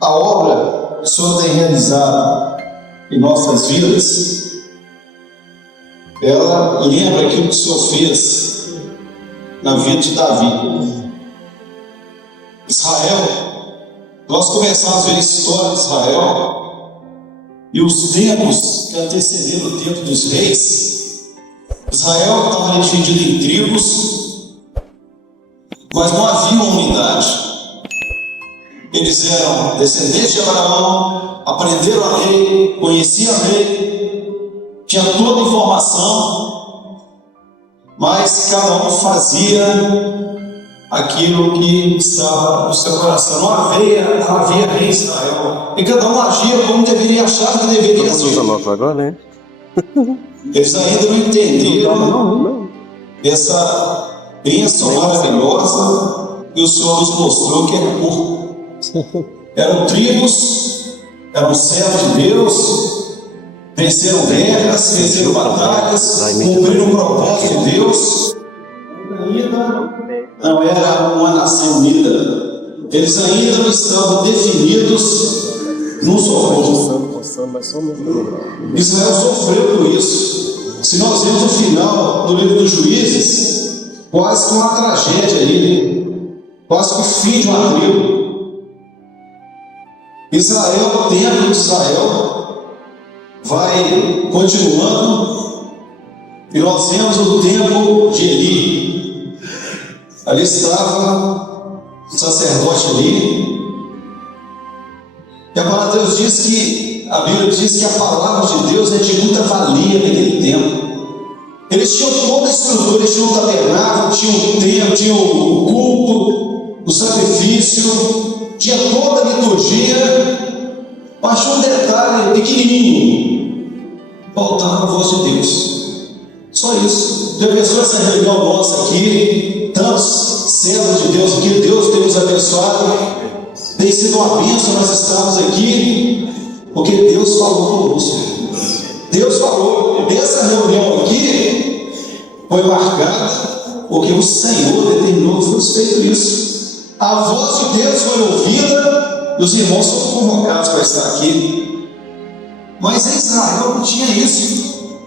A obra que o Senhor tem realizado em nossas vidas, ela lembra aquilo que o Senhor fez na vida de Davi. Israel, nós começamos a ver a história de Israel e os tempos que antecederam o tempo dos reis. Israel estava dividido em tribos, mas não havia uma unidade. Eles eram descendentes de Abraão, aprenderam a lei, conheciam a lei, tinha toda a informação, mas cada um fazia aquilo que estava no seu coração. Não havia rei em Israel, e cada um agia como deveria achar que deveria agir. Eles ainda não entenderam essa bênção maravilhosa que o Senhor nos mostrou que é curta. Eram tribos, eram servos de Deus, venceram guerras, venceram batalhas, cumpriram o propósito de Deus. Ainda não era uma nação unida. Eles ainda não estavam definidos num só povo. Israel sofreu por isso. Se nós vemos o final do livro dos Juízes, quase que uma tragédia ali, quase que o fim de uma tribo. Israel, o tempo de Israel vai continuando, e nós vemos o tempo de Eli. Ali estava o sacerdote Eli, e a palavra de Deus diz que, a Bíblia diz que a palavra de Deus é de muita valia naquele tempo. Eles tinham toda a estrutura, eles tinham o tabernáculo, tinham o templo, tinham o culto, o sacrifício, tinha toda a liturgia, mas tinha um detalhe pequenininho: faltava a voz de Deus. Só isso. Já pensou essa reunião nossa aqui, tantos servos de Deus aqui, Deus tem nos abençoado, tem sido uma bênção nós estarmos aqui, porque Deus falou conosco. Deus falou. Essa reunião aqui foi marcada porque o Senhor determinou que fosse feito isso. A voz de Deus foi ouvida e os irmãos foram convocados para estar aqui. Mas em Israel não tinha isso.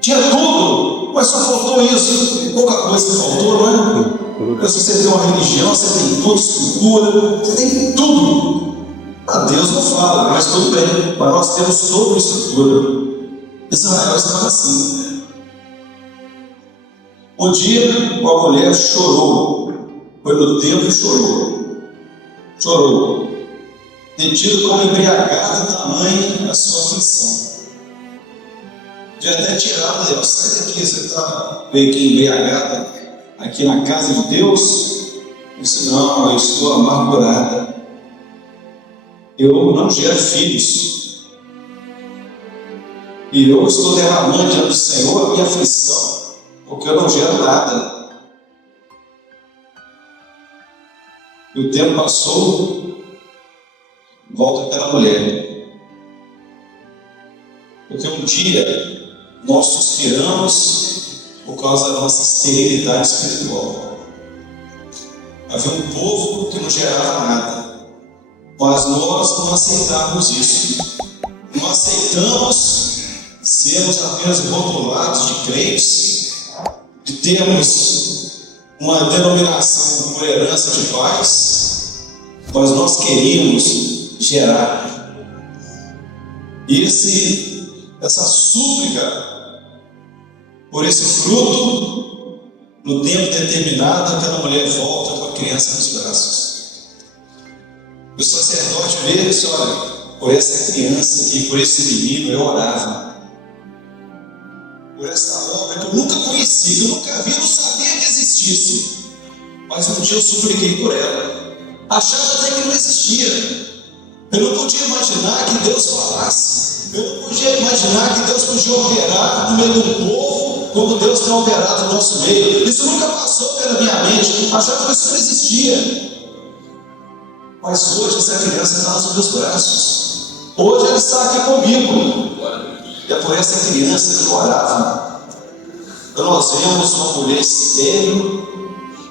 Tinha tudo, mas só faltou isso. Pouca coisa faltou, não é? Se você tem uma religião, você tem toda estrutura, você tem tudo. A Deus não fala, mas tudo bem. Mas nós temos toda a estrutura. Israel estava assim. Um dia, uma mulher chorou. Foi no templo e chorou, detido como embriagada, tamanha a sua aflição. De até tirada dela: sai daqui, você está meio que embriagada aqui na casa de Deus? Eu disse: não, eu estou amargurada, eu não gero filhos, e eu estou derramando diante do Senhor a minha aflição, porque eu não gero nada. E o tempo passou, volta aquela mulher. Porque um dia nós suspiramos por causa da nossa esterilidade espiritual. Havia um povo que não gerava nada, mas nós não aceitamos isso. Não aceitamos sermos apenas rotulados de crentes, de termos uma denominação por herança de pais, mas nós queríamos gerar. E essa súplica por esse fruto, no tempo determinado, aquela mulher volta com a criança nos braços. O sacerdote veio e disse: olha, por essa criança aqui, por esse menino, eu orava. Por essa obra que eu nunca conheci, que eu nunca vi, não sabia que existisse. Mas um dia eu supliquei por ela. Achava até que não existia. Eu não podia imaginar que Deus falasse. Eu não podia imaginar que Deus podia operar no meio do povo como Deus tem operado no nosso meio. Isso nunca passou pela minha mente. Achava que isso não existia. Mas hoje essa criança está nos meus braços. Hoje ela está aqui comigo. E é por essa criança que eu orava. Então nós vemos uma mulher estéril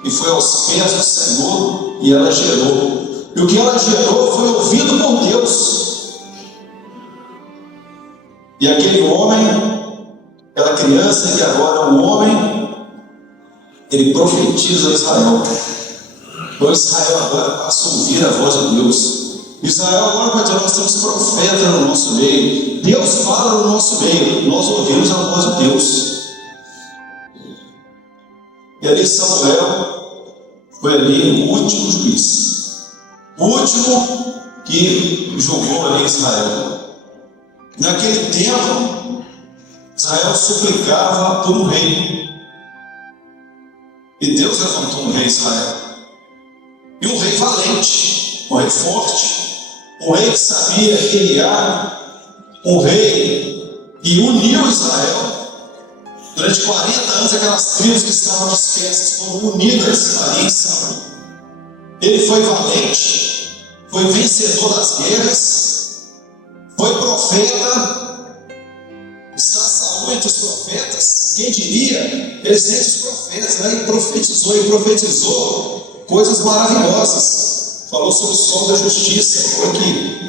e foi aos pés do Senhor e ela gerou. E o que ela gerou foi ouvido por Deus. E aquele homem, aquela criança que agora é um homem, ele profetiza a Israel. Então Israel agora passa a ouvir a voz de Deus. Israel agora vai dizer: nós temos profeta no nosso meio. Deus fala no nosso meio. Nós ouvimos a voz de Deus. E ali Samuel foi ali o último juiz. O último que julgou ali Israel. Naquele tempo, Israel suplicava por um rei. E Deus levantou um rei Israel. E um rei valente, um rei forte, um rei que sabia guerrear, um rei que uniu Israel. Durante 40 anos, aquelas tribos que estavam dispersas foram unidas ali em Saul. Ele foi valente, foi vencedor das guerras, foi profeta. Está Saul entre os profetas? Quem diria? Ele entre os profetas, né? E profetizou coisas maravilhosas. Falou sobre o sol da justiça, foi que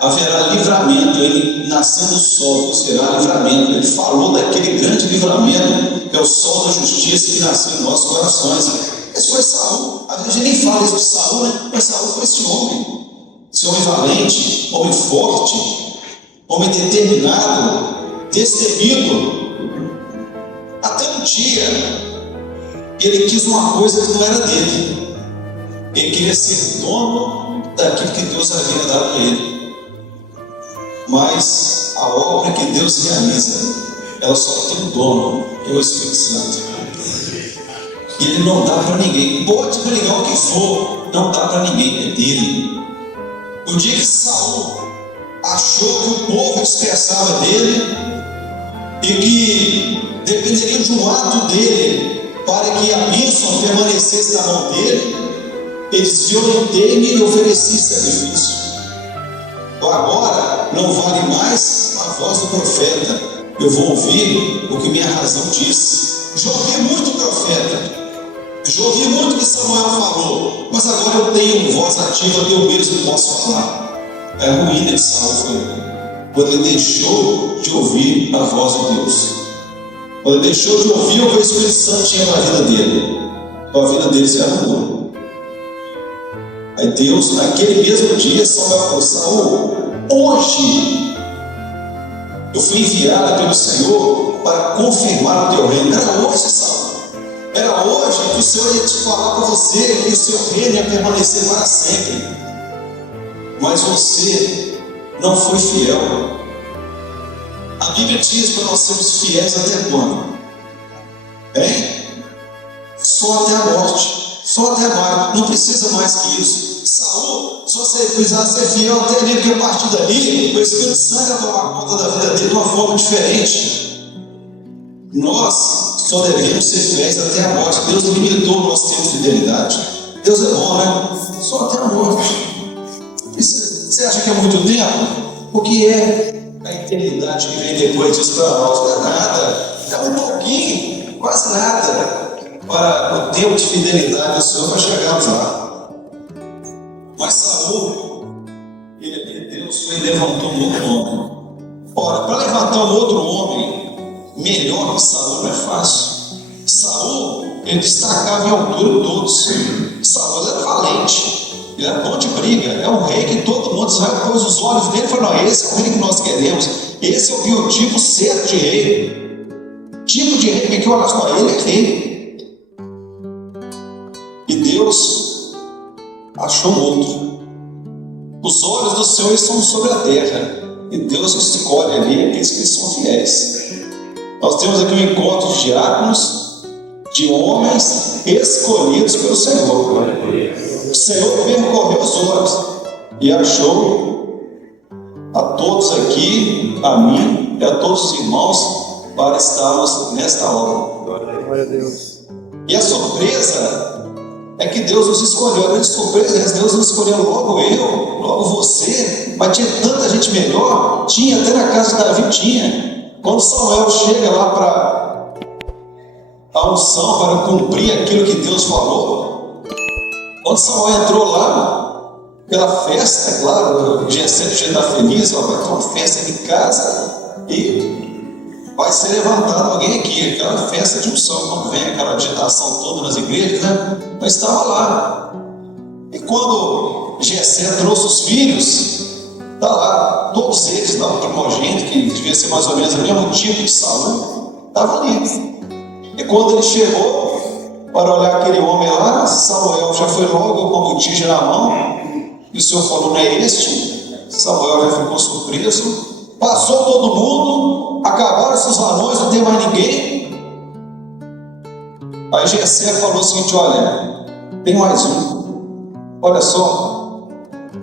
haverá livramento. Ele, nascendo o sol, será livramento. Ele falou daquele grande livramento, que é o sol da justiça que nasceu em nossos corações. Esse foi Saul. A gente nem fala isso de Saul, né? Mas Saul foi esse homem valente, homem forte, homem determinado, destemido. Até um dia ele quis uma coisa que não era dele. Ele queria ser dono daquilo que Deus havia dado a ele. Mas a obra que Deus realiza, ela só tem um dono, que é o Espírito Santo. E ele não dá para ninguém. Pode brigar o que for, não dá para ninguém, é dele. O dia que Saul achou que o povo dispersava dele e que dependeria de um ato dele para que a bênção permanecesse na mão dele, ele disse: violentei-me e ofereci sacrifício. Agora não vale mais a voz do profeta, eu vou ouvir o que minha razão diz. Já ouvi muito profeta, já ouvi muito que Samuel falou, mas agora eu tenho voz ativa e eu mesmo posso falar. A ruína de Saul foi quando ele deixou de ouvir a voz de Deus, quando ele deixou de ouvir o que o Espírito Santo tinha para a vida dele. Então a vida dele se arrumou. Aí Deus, naquele mesmo dia, Samuel falou: Saul, hoje eu fui enviado pelo Senhor para confirmar o teu reino. Era hoje, Saul. Era hoje que o Senhor ia te falar para você que o seu reino ia permanecer para sempre. Mas você não foi fiel. A Bíblia diz para nós sermos fiéis até quando? Só até a morte. Só até a morte. Não precisa mais que isso. Saul, só se ele precisasse ser fiel até ali, porque a partir dali o Espírito Santo ia tomar conta da vida dele de uma forma diferente. Nós só devemos ser fiéis até a morte. Deus limitou o nosso tempo de fidelidade. Deus é bom, né? Só até a morte. Você acha que é muito tempo? O que é a eternidade que vem depois disso para nós? Não é nada. É um pouquinho, quase nada, para o tempo de fidelidade do Senhor para chegarmos lá. Mas Saul, Deus foi e levantou um outro homem. Ora, para levantar um outro homem melhor que Saul não é fácil. Saul, ele destacava em altura de todos. Saul era valente, ele era bom de briga, é um rei que todo mundo sabe, pôs os olhos dele e falou: não, esse é o rei que nós queremos, esse é o biotipo certo de rei. Tipo de rei que olha só, ele é rei. E Deus achou outro. Os olhos do Senhor estão sobre a terra, e Deus escolhe ali aqueles que são fiéis. Nós temos aqui um encontro de diáconos, de homens escolhidos pelo Senhor. O Senhor percorreu os olhos e achou a todos aqui, a mim e a todos os irmãos, para estarmos nesta obra. Glória a Deus. E a surpresa é que Deus nos escolheu. A grande surpresa é que Deus nos escolheu logo eu, logo você. Mas tinha tanta gente melhor. Tinha, até na casa de Davi tinha. Quando Samuel chega lá para a unção, para cumprir aquilo que Deus falou, Quando Samuel entrou lá, aquela festa, é claro, o Jessé já está feliz, ó, vai ter uma festa aqui em casa e vai ser levantado alguém aqui, aquela festa de unção, quando vem aquela agitação toda nas igrejas, né? Mas estava lá. E quando Jessé trouxe os filhos, está lá, todos eles, lá, o primogênito, que devia ser mais ou menos o mesmo tipo de Saul, estava ali. E quando ele chegou para olhar aquele homem lá, Samuel já foi logo com a botija na mão, e o Senhor falou: não é este? Samuel já ficou surpreso, passou todo mundo, acabaram-se os varões, não tem mais ninguém. Aí Jessé falou o seguinte: olha, tem mais um. Olha só,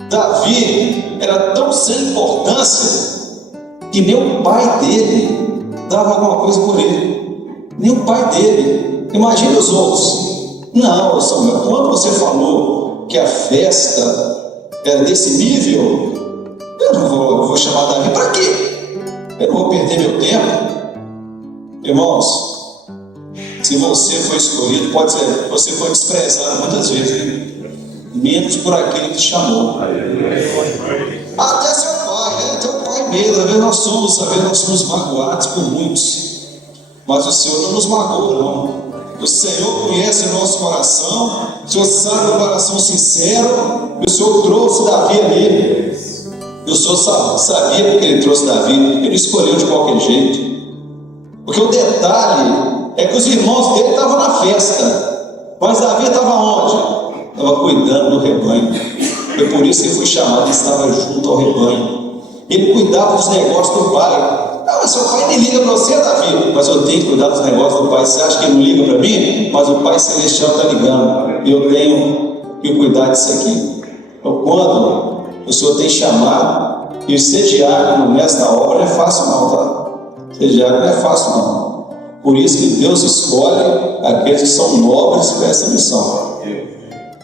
Davi era tão sem importância que nem o pai dele dava alguma coisa por ele. Nem o pai dele. Imagina os outros. Não, Samuel, quando você falou que a festa era desse nível, eu não vou chamar Davi para quê? Eu não vou perder meu tempo. Irmãos, se você foi escolhido, pode ser, você foi desprezado muitas vezes, né? Menos por aquele que te chamou. Até seu pai, teu pai mesmo. Às vezes nós somos magoados por muitos, mas o Senhor não nos magoa, não. O Senhor conhece o nosso coração, o Senhor sabe o coração sincero, e o Senhor trouxe Davi ali. E o Senhor sabia porque ele trouxe Davi, ele escolheu de qualquer jeito. Porque o detalhe é que os irmãos dele estavam na festa, mas Davi estava onde? Estava cuidando do rebanho. Foi por isso que ele foi chamado, ele estava junto ao rebanho. Ele cuidava dos negócios do pai. Não, mas seu pai nem liga para você, Davi. Mas eu tenho que cuidar dos negócios do pai. Você acha que ele não liga para mim? Mas o Pai Celestial está ligando. Eu tenho que cuidar disso aqui. Então, quando o Senhor tem chamado, e ser diácono nesta obra não é fácil não, tá? Ser diácono não é fácil não. Por isso que Deus escolhe aqueles que são nobres para essa missão.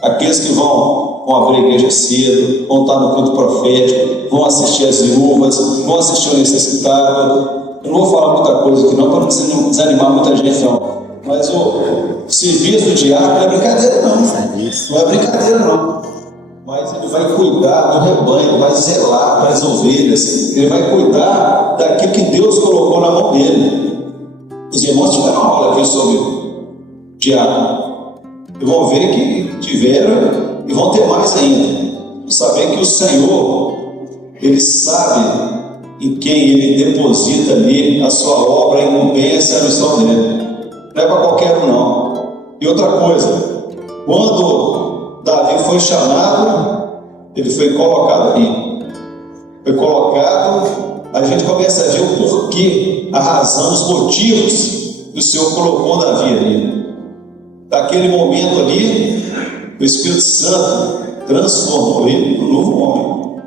Aqueles que vão abrir a igreja cedo, vão estar no culto profético, vão assistir as viúvas, vão assistir o necessitado. Eu não vou falar muita coisa aqui não, para não desanimar muita gente não. Mas o serviço do diácono não é brincadeira não. Não é brincadeira não. Mas ele vai cuidar do rebanho, vai zelar para as ovelhas. Ele vai cuidar daquilo que Deus colocou na mão dele. Os irmãos tiveram uma aula aqui sobre diácono. E vão ver que tiveram e vão ter mais ainda. Saber que o Senhor, Ele sabe em quem Ele deposita ali a sua obra, a incumbência, a missão dele. Não é para qualquer um não. E outra coisa, quando Davi foi chamado, ele foi colocado ali. Foi colocado, a gente começa a ver o porquê, a razão, os motivos que o Senhor colocou Davi ali. Daquele momento ali, o Espírito Santo transformou ele num novo homem.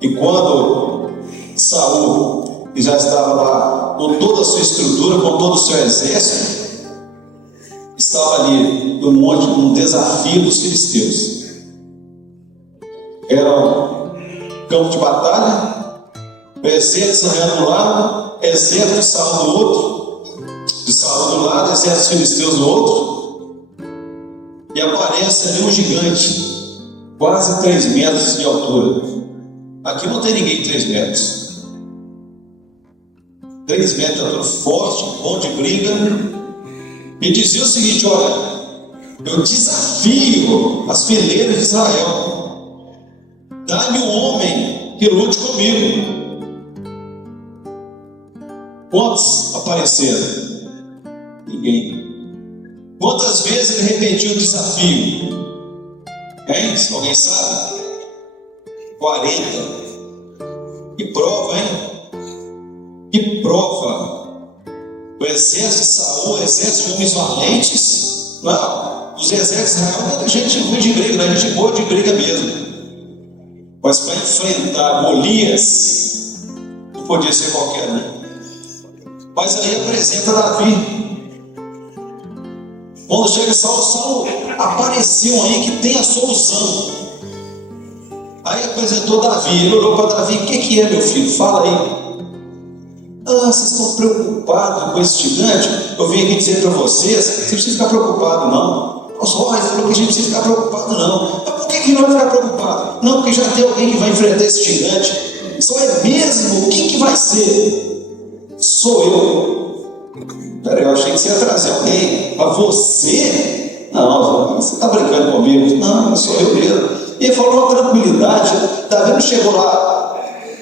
E quando Saul, que já estava lá com toda a sua estrutura, com todo o seu exército, estava ali no monte com um desafio dos filisteus. Era um campo de batalha, o exército de um lado, exército de Saul do outro, de Saul do lado, exército filisteus do outro, e aparece ali um gigante, quase 3 metros de altura. Aqui não tem ninguém 3 metros. 3 metros de altura, forte, bom de briga, e dizia o seguinte: olha, eu desafio as fileiras de Israel, dá-me um homem que lute comigo. Quantos apareceram? Ninguém. Quantas vezes ele repetiu o desafio? Hein? Alguém sabe? 40. Que prova, hein? Que prova! O exército de Saul, o exército de homens valentes. Não, os exércitos de Israel não é gente ruim de briga, não é gente boa de briga mesmo. Mas para enfrentar Golias, não podia ser qualquer um. Mas aí apresenta Davi. Quando chega Saul apareceu aí que tem a solução. Aí apresentou Davi. Ele olhou para Davi: o que é, meu filho? Fala aí. Ah, vocês estão preocupados com esse gigante? Eu vim aqui dizer para vocês: você não precisa ficar preocupado não. Ele falou que a gente precisa ficar preocupado, não. Mas por que não vai ficar preocupado? Não, porque já tem alguém que vai enfrentar esse gigante. Só é mesmo? Quem que vai ser? Sou eu. Peraí, eu achei que você ia trazer alguém. Mas você? Não, você está brincando comigo. Não, sou eu mesmo. E ele falou uma tranquilidade. Davi não chegou lá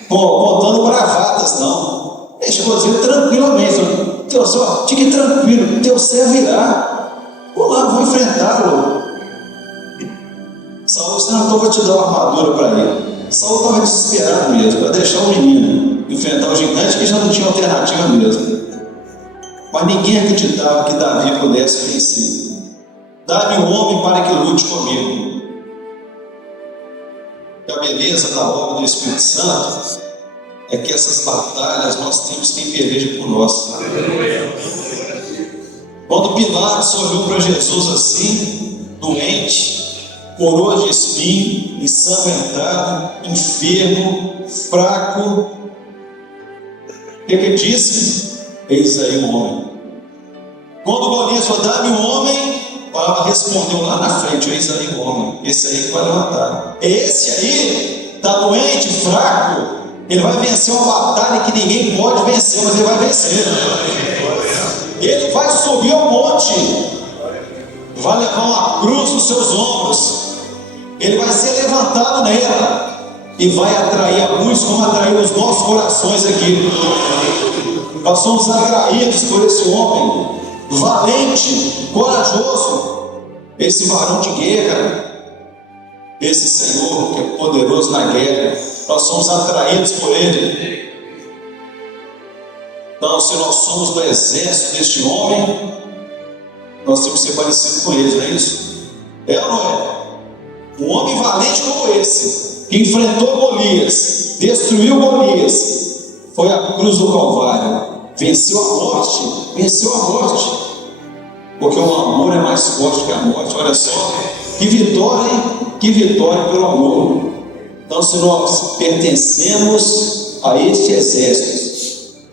contando bravatas, não. Ele chegou a dizer tranquilamente: Deus, ó, fique tranquilo, teu servo irá. Vou lá, vou enfrentá-lo. Saul disse: não, então vou te dar uma armadura para ele. Saul estava desesperado mesmo, para deixar o menino enfrentar o gigante, que já não tinha alternativa mesmo. Mas ninguém acreditava que Davi pudesse vencer. Dá-me um homem para que lute comigo. E a beleza da obra do Espírito Santo é que essas batalhas nós temos quem peleja por nós. Quando Pilatos olhou para Jesus assim, doente, coroa de espinho, ensanguentado, enfermo, fraco, o que ele disse? Eis aí um homem. Quando Golias falou: dá-me um homem, a palavra respondeu lá na frente: eis aí um homem. Esse aí que vai levantar. Esse aí está doente, fraco. Ele vai vencer uma batalha que ninguém pode vencer, mas ele vai vencer. Ele vai subir ao monte, vai levar uma cruz nos seus ombros, ele vai ser levantado nela e vai atrair a muitos, como atraiu os nossos corações aqui. Nós somos atraídos por esse homem valente, corajoso, esse varão de guerra, esse Senhor que é poderoso na guerra. Nós somos atraídos por ele. Então, se nós somos do exército deste homem, nós temos que ser parecidos com eles, não é isso? É ou não é? Um homem valente como esse, que enfrentou Golias, destruiu Golias, foi à cruz do Calvário, venceu a morte, porque o amor é mais forte que a morte. Olha só, que vitória, hein? Que vitória pelo amor. Então, se nós pertencemos a este exército,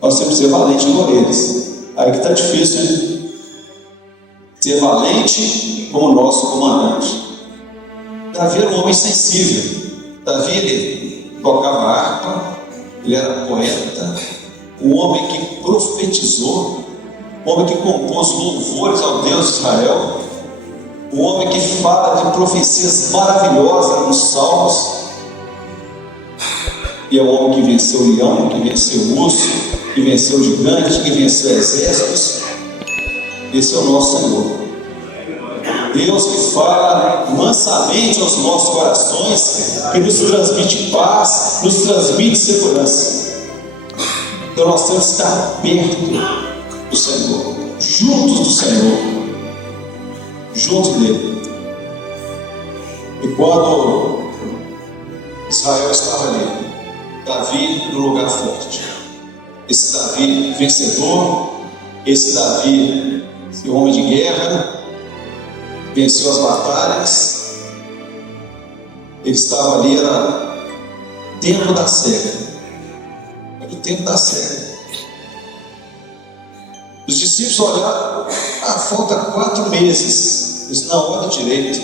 nós temos que ser valentes igual eles. Aí que está difícil, né? Ser valente como o nosso comandante. Davi era um homem sensível. Davi, ele tocava harpa, ele era poeta, um homem que profetizou, um homem que compôs louvores ao Deus de Israel, um homem que fala de profecias maravilhosas nos salmos. E é um homem que venceu o leão, que venceu o urso, que venceu o gigante, que venceu exércitos. Esse é o nosso Senhor. Deus que fala mansamente aos nossos corações, que nos transmite paz, nos transmite segurança. Então nós temos que estar perto do Senhor, juntos do Senhor, juntos dele. E quando Israel estava ali, Davi no lugar forte, esse Davi vencedor, esse Davi, esse homem de guerra, venceu as batalhas. Ele estava ali, era tempo da cega, era o tempo da cega. Os discípulos olharam: falta 4 meses. Eles: não, olha direito,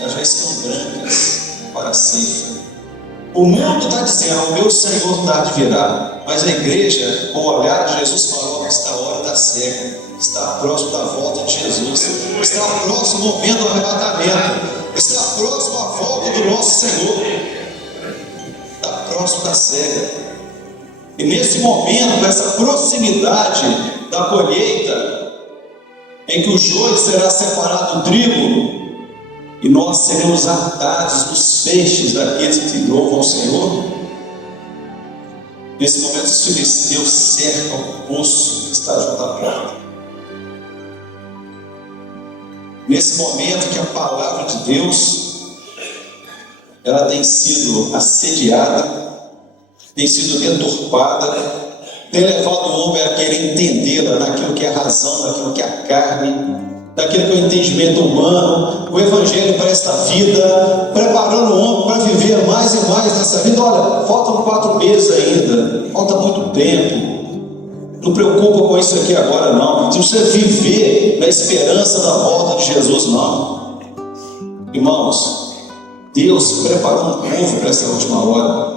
elas já estão brancas para a ceifa. O mundo está dizendo: o meu Senhor está de virar. Mas a igreja, com o olhar de Jesus, falou que está a hora da cega, está próximo da volta de Jesus, está próximo o momento do arrebatamento, está próximo a volta do nosso Senhor, está próximo da cega. E nesse momento, essa proximidade da colheita, em que o joio será separado do trigo, e nós seremos atados dos feixes daqueles que louvam o Senhor. Nesse momento, os filisteus cercam o poço que está junto à porta. Nesse momento que a palavra de Deus, ela tem sido assediada, tem sido deturpada, tem levado o homem a querer entendê-la naquilo que é a razão, naquilo que é a carne, daquilo que é o entendimento humano. O Evangelho para esta vida, preparando o homem para viver mais e mais nessa vida. Olha, faltam 4 meses ainda, falta muito tempo. Não preocupa com isso aqui agora, não. Se você viver viver na esperança da volta de Jesus, não. Irmãos, Deus preparou um povo para essa última hora.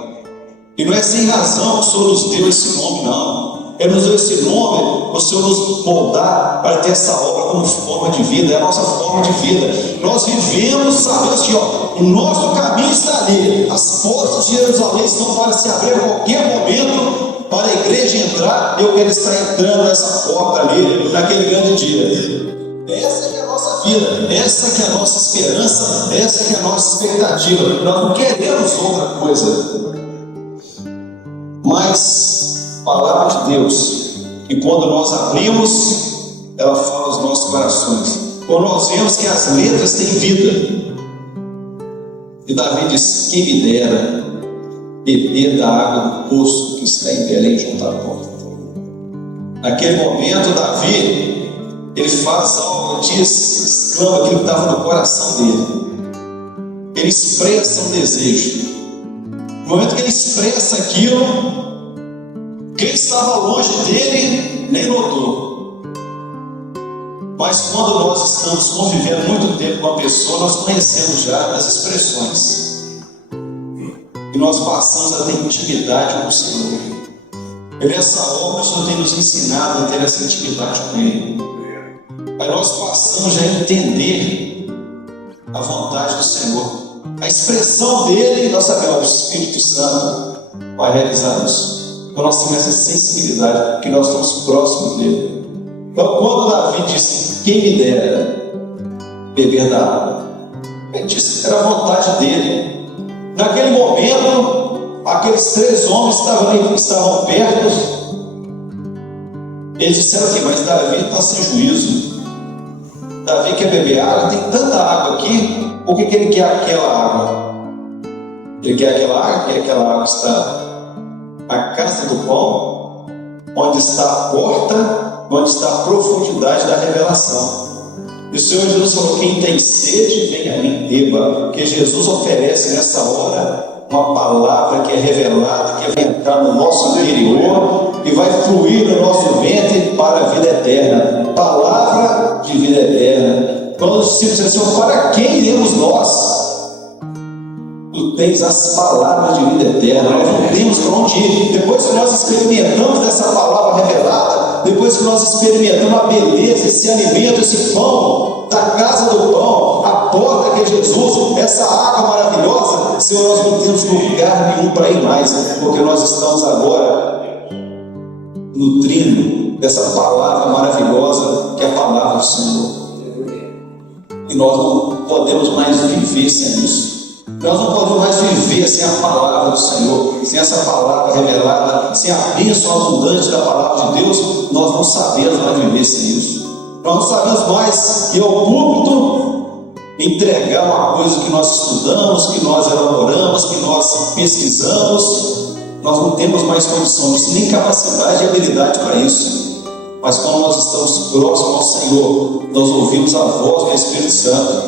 E não é sem razão que o Senhor nos deu esse nome, não. Ele nos deu esse nome, o Senhor nos moldar para ter essa obra como forma de vida, é a nossa forma de vida. Nós vivemos, sabemos que o nosso caminho está ali. As portas de Jerusalém estão para se abrir a qualquer momento, para a igreja entrar. Eu quero estar entrando nessa porta ali, naquele grande dia. Essa que é a nossa vida, essa que é a nossa esperança, essa que é a nossa expectativa. Nós não queremos outra coisa. Mas a palavra de Deus, e quando nós abrimos, ela fala aos nossos corações. Quando nós vemos que as letras têm vida, e Davi diz: quem me dera beber da água do poço que está em Belém junto à porta. Naquele momento, Davi, ele faz algo, diz, exclama aquilo que estava no coração dele. Ele expressa um desejo. No momento que ele expressa aquilo, quem estava longe dele nem notou. Mas quando nós estamos convivendo muito tempo com a pessoa, nós conhecemos já as expressões. E nós passamos a ter intimidade com o Senhor. E nessa obra o Senhor tem nos ensinado a ter essa intimidade com Ele. Aí nós passamos já a entender a vontade do Senhor. A expressão dele, nós sabemos, o Espírito Santo vai realizar isso. Então nós temos essa sensibilidade, que nós estamos próximos dele. Então quando Davi disse: quem me dera beber da água, ele disse que era a vontade dele. Naquele momento, aqueles 3 homens que estavam perto, eles disseram aqui: mas Davi está sem juízo. Davi quer beber água, tem tanta água aqui. Por que ele quer aquela água? Ele quer aquela água, porque aquela água está na casa do pão, onde está a porta, onde está a profundidade da revelação. E o Senhor Jesus falou: quem tem sede, venha a mim, beba. Porque Jesus oferece nessa hora uma palavra que é revelada, que vai entrar no nosso interior e vai fluir no nosso ventre para a vida eterna. Palavra de vida eterna. Quando os discípulos disseram: para quem iremos nós? Tu tens as palavras de vida eterna, nós não temos para onde ir. Depois que nós experimentamos dessa palavra revelada, depois que nós experimentamos a beleza, esse alimento, esse pão, da casa do pão, a porta que é Jesus, essa água maravilhosa, Senhor, nós não temos lugar nenhum para ir mais, porque nós estamos agora nutrindo dessa palavra maravilhosa que é a palavra do Senhor. E nós não podemos mais viver sem isso. Nós não podemos mais viver sem a palavra do Senhor, sem essa palavra revelada, sem a bênção abundante da palavra de Deus. Nós não sabemos mais viver sem isso. Nós não sabemos mais ir ao púlpito, entregar uma coisa que nós estudamos, que nós elaboramos, que nós pesquisamos. Nós não temos mais condições, nem capacidade e habilidade para isso. Mas quando nós estamos próximos ao Senhor, nós ouvimos a voz do Espírito Santo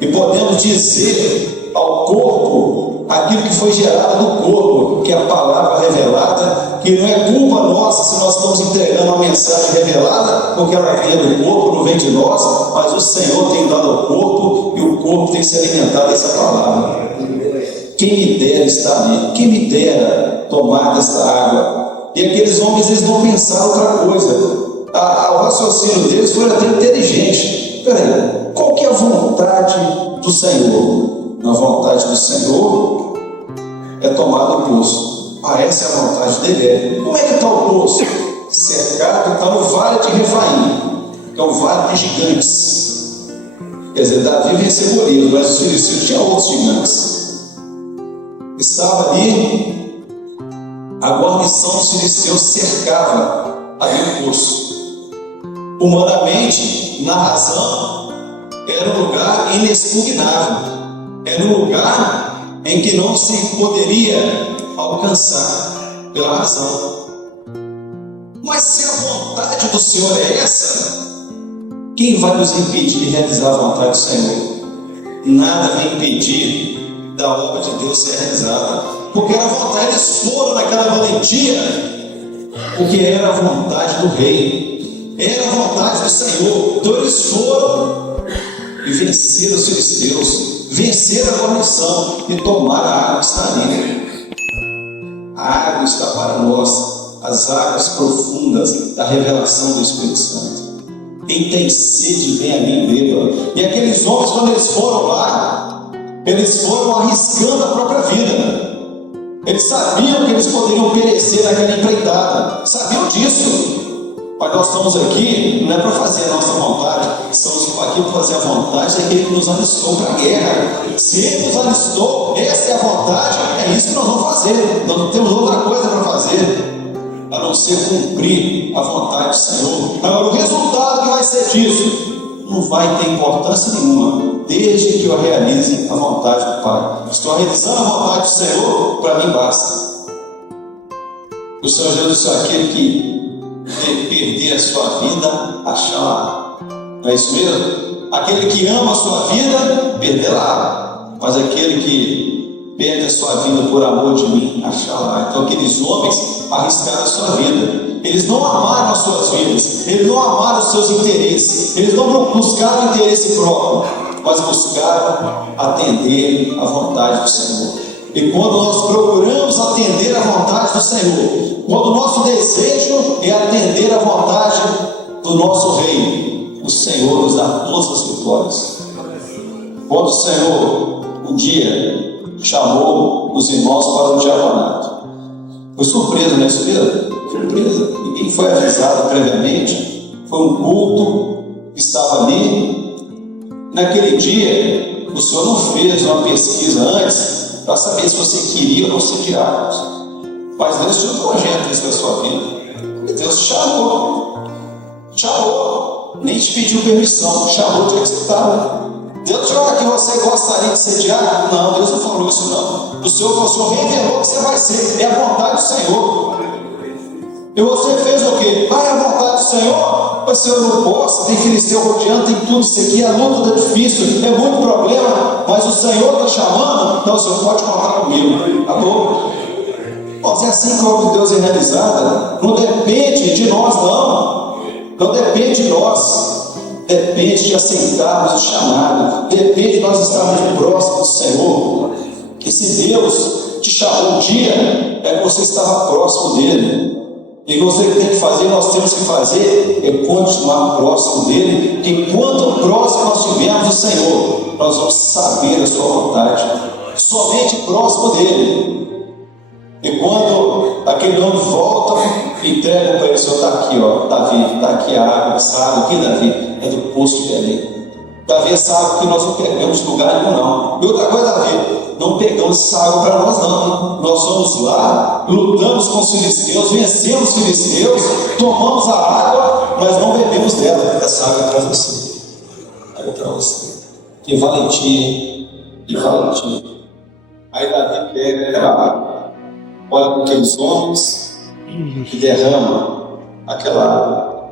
e podemos dizer ao corpo aquilo que foi gerado do corpo, que é a palavra revelada, que não é culpa nossa se nós estamos entregando uma mensagem revelada, porque ela vem do corpo, não vem de nós, mas o Senhor tem dado ao corpo e o corpo tem se alimentado dessa palavra. Quem me dera estar ali, quem me dera tomar dessa água. E aqueles homens, eles não pensaram outra coisa. O raciocínio deles foi até inteligente. Peraí, qual que é a vontade do Senhor? A vontade do Senhor é tomar do poço. Essa é a vontade dele. Como é que está o poço? Cercado, está no vale de Refaim, que é o vale de gigantes. Quer dizer, Davi venceu Golias, mas os filisteus tinham outros gigantes. Estava ali, a guarnição dos filisteus cercava ali o poço. Humanamente, na razão, era um lugar inexpugnável. Era um lugar em que não se poderia alcançar pela razão. Mas se a vontade do Senhor é essa, quem vai nos impedir de realizar a vontade do Senhor? Nada vai impedir da obra de Deus ser realizada, porque a vontade, eles foram naquela valentia, porque era a vontade do rei. Era a vontade do Senhor. Então eles foram e venceram os filisteus, venceram a guarnição e tomaram a água que está ali. A água está para nós, as águas profundas da revelação do Espírito Santo. Quem tem sede, vem ali e beba. E aqueles homens, quando eles foram lá, eles foram arriscando a própria vida. Eles sabiam que eles poderiam perecer naquela empreitada, sabiam disso. Mas nós estamos aqui, não é para fazer a nossa vontade, estamos aqui para fazer a vontade daquele que nos alistou para a guerra. Se Ele nos alistou, essa é a vontade, é isso que nós vamos fazer. Nós não temos outra coisa para fazer, a não ser cumprir a vontade do Senhor. Agora, o resultado que vai ser disso não vai ter importância nenhuma, desde que eu realize a vontade do Pai. Estou realizando a vontade do Senhor, para mim basta. O Senhor Jesus disse: aquele que perder a sua vida, achará. Não é isso mesmo? Aquele que ama a sua vida, perderá. Mas aquele que perde a sua vida por amor de mim, achará. Então aqueles homens arriscaram a sua vida. Eles não amaram as suas vidas, eles não amaram os seus interesses, eles não buscaram o interesse próprio, mas buscaram atender a vontade do Senhor. E quando nós procuramos atender a vontade do Senhor, quando o nosso desejo é atender a vontade do nosso Rei, o Senhor nos dá todas as vitórias. Quando o Senhor um dia chamou os irmãos para o diaconato, foi surpresa, não é surpresa? Surpresa. Ninguém foi avisado previamente. Foi um culto que estava ali. Naquele dia, o Senhor não fez uma pesquisa antes para saber se você queria ou não ser diácono. Mas Deus tinha um projeto nessa sua vida. E Deus te chamou, nem te pediu permissão, chamou de onde você estava. Deus te olha que você gostaria de ser diácono? Não, Deus não falou isso não. O Senhor revelou que você vai ser, é a vontade do Senhor. E você fez o quê? É a vontade do Senhor? Mas Senhor, eu não posso, tem filisteu rodeando, tem tudo isso aqui, a luta está difícil, é muito problema, mas o Senhor está chamando, então o Senhor pode contar comigo. Acabou? Mas é assim que a obra de Deus é realizada. Não depende de nós, não. Não depende de nós. Depende de aceitarmos o chamado. Depende de nós estarmos próximos do Senhor. Que se Deus te chamou um dia, é que você estava próximo dele. E você tem que fazer, nós temos que fazer, é continuar próximo dele. E quanto próximo nós tivermos do Senhor, nós vamos saber a sua vontade. Somente próximo dele. E quando aquele homem volta, entrega para ele: Senhor, está aqui, ó, Davi, está aqui a água, essa água aqui, Davi, é do poço de Belém. Davi, essa água que nós não pegamos de lugar nenhum, não. E outra coisa, Davi, não pegamos essa água para nós, não. Nós vamos lá, lutamos com os filisteus, vencemos os filisteus, tomamos a água, mas não bebemos dela. Essa água é para você. Aí para você. Que valentia, que valentia. Aí Davi pega aquela água, olha para aqueles homens e derrama aquela água.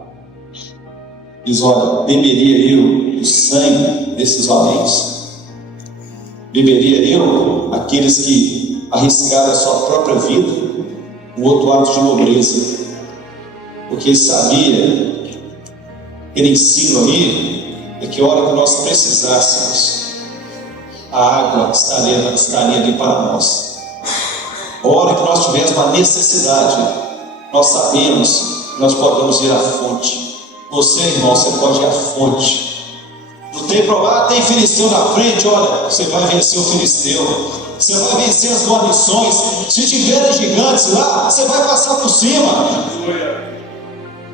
Diz: olha, beberia eu o sangue desses valentes? Beberia eu aqueles que arriscaram a sua própria vida? O outro ato de nobreza, porque ele sabia, ele ensina ali, é que a hora que nós precisássemos, a água estaria ali para nós. A hora que nós tivermos uma necessidade, nós sabemos que nós podemos ir à fonte. Você, irmão, você pode ir à fonte. Não tem problema, tem filisteu na frente, olha, você vai vencer o filisteu. Você vai vencer as guarnições. Se tiverem gigantes lá, você vai passar por cima.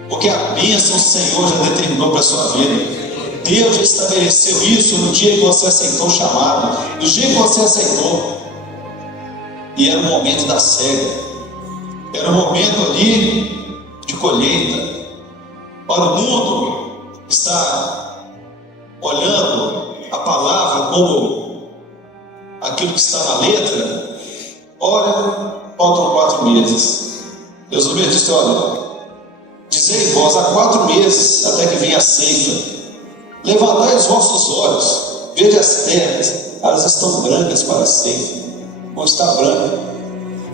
Porque a bênção do Senhor já determinou para a sua vida. Deus já estabeleceu isso no dia que você aceitou o chamado, no dia que você aceitou. E era o momento da cega, era o momento ali de colheita. Ora, o mundo está olhando a palavra como aquilo que está na letra. Olha, faltam 4 meses. Deus disse: olha, dizei vós, há 4 meses até que venha a ceifa. Levantai os vossos olhos, vede as terras, elas estão brancas para a ceifa. Ou está branca.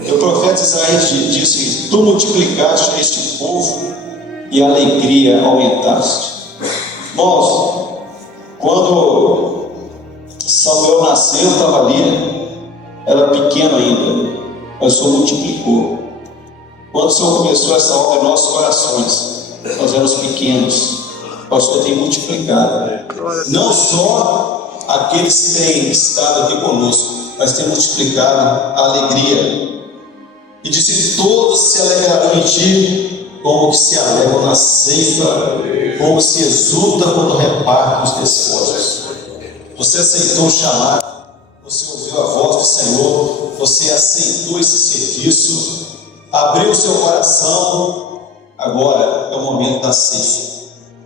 E o profeta Isaías disse: tu multiplicaste este povo e a alegria aumentaste. Irmãos, quando Samuel nasceu, estava ali, era pequeno ainda, mas o Senhor multiplicou. Quando o Senhor começou essa obra em nossos corações, nós éramos pequenos, o Senhor tem multiplicado, não só aqueles que têm estado aqui conosco, mas tem multiplicado a alegria. E disse: todos se alegrarão em ti, como que se alegram na ceifa, como se exulta quando repartem os despojos. Você aceitou o chamado, você ouviu a voz do Senhor, você aceitou esse serviço, abriu o seu coração. Agora é o momento da ceifa,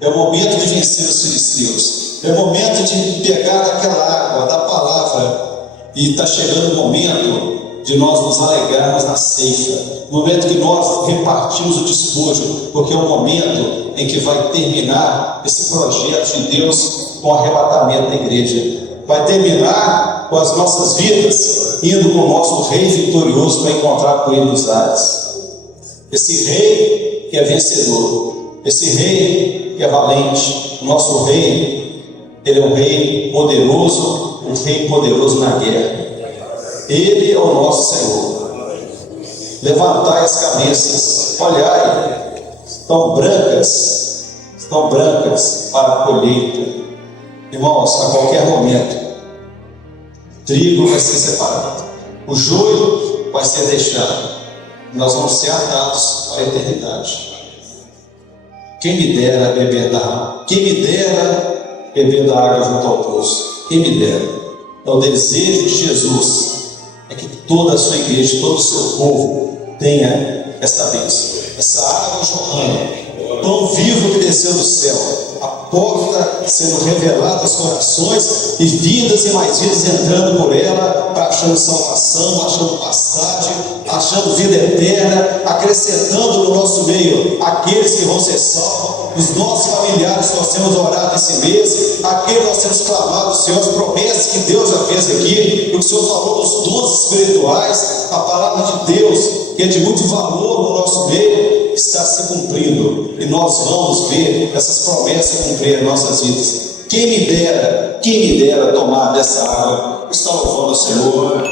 é o momento de vencer os filisteus, é o momento de pegar daquela água, da palavra, e está chegando o momento de nós nos alegrarmos na ceifa, o momento que nós repartimos o despojo, porque é o momento em que vai terminar esse projeto de Deus com o arrebatamento da igreja, vai terminar com as nossas vidas indo com o nosso Rei vitorioso para encontrar com Ele nos ares. Esse Rei que é vencedor, esse Rei que é valente, o nosso Rei, Ele é um Rei poderoso, um Rei poderoso na guerra. Ele é o nosso Senhor. Levantai as cabeças, olhai, estão brancas para a colheita. Irmãos, a qualquer momento, o trigo vai ser separado, o joio vai ser deixado, nós vamos ser atados para a eternidade. Quem me dera beber da água, quem me dera beber da água junto ao poço, quem me dera. Então, o desejo de Jesus é que toda a sua igreja, todo o seu povo tenha essa bênção, essa água jorrando, pão vivo que desceu do céu, a porta sendo revelada aos corações, e vidas e mais vidas entrando por ela, achando salvação, achando passagem, achando vida eterna, acrescentando no nosso meio aqueles que vão ser salvos, os nossos familiares que nós temos orado esse mês, aqueles que nós temos clamado, Senhor, as promessas que Deus já fez aqui, e o Senhor falou dos dons espirituais, a palavra de Deus, que é de muito valor no nosso meio, está se cumprindo, e nós vamos ver essas promessas cumprir em nossas vidas. Quem me dera tomar dessa água. Está louvando o Senhor.